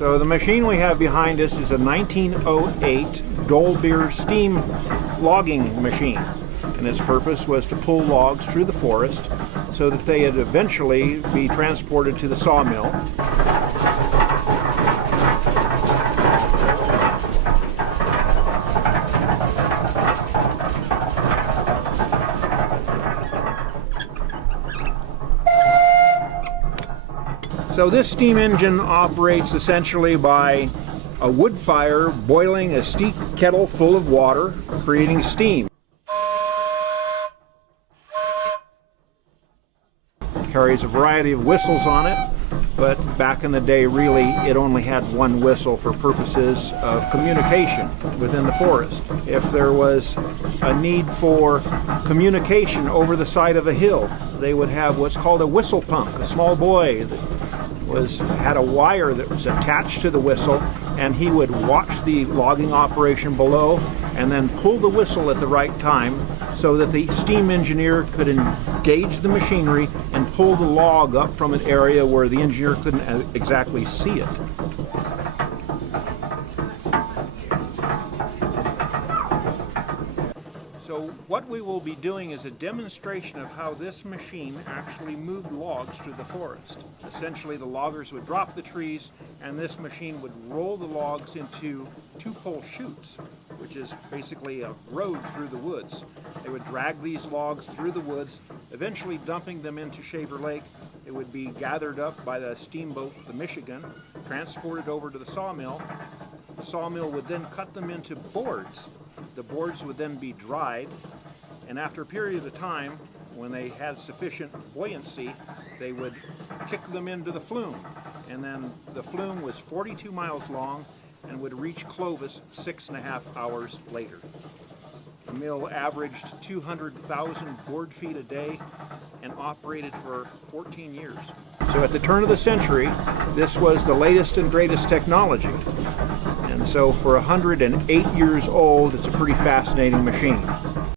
So the machine we have behind us is a 1908 Dolbeer steam logging machine, and its purpose was to pull logs through the forest so that they would eventually be transported to the sawmill. So this steam engine operates essentially by a wood fire boiling a steep kettle full of water, creating steam. It carries a variety of whistles on it, but back in the day really it only had one whistle for purposes of communication within the forest. If there was a need for communication over the side of a hill, they would have what's called a whistle punk, a small boy that had a wire that was attached to the whistle, and he would watch the logging operation below and then pull the whistle at the right time so that the steam engineer could engage the machinery and pull the log up from an area where the engineer couldn't exactly see it. So what we will be doing is a demonstration of how this machine actually moved logs through the forest. Essentially, the loggers would drop the trees and this machine would roll the logs into two-pole chutes, which is basically a road through the woods. They would drag these logs through the woods, eventually dumping them into Shaver Lake. It would be gathered up by the steamboat, the Michigan, transported over to the sawmill. The sawmill would then cut them into boards. The boards would then be dried, and after a period of time, when they had sufficient buoyancy, they would kick them into the flume. And then the flume was 42 miles long and would reach Clovis 6.5 hours later. The mill averaged 200,000 board feet a day and operated for 14 years. So at the turn of the century, this was the latest and greatest technology. And so for 108 years old, it's a pretty fascinating machine.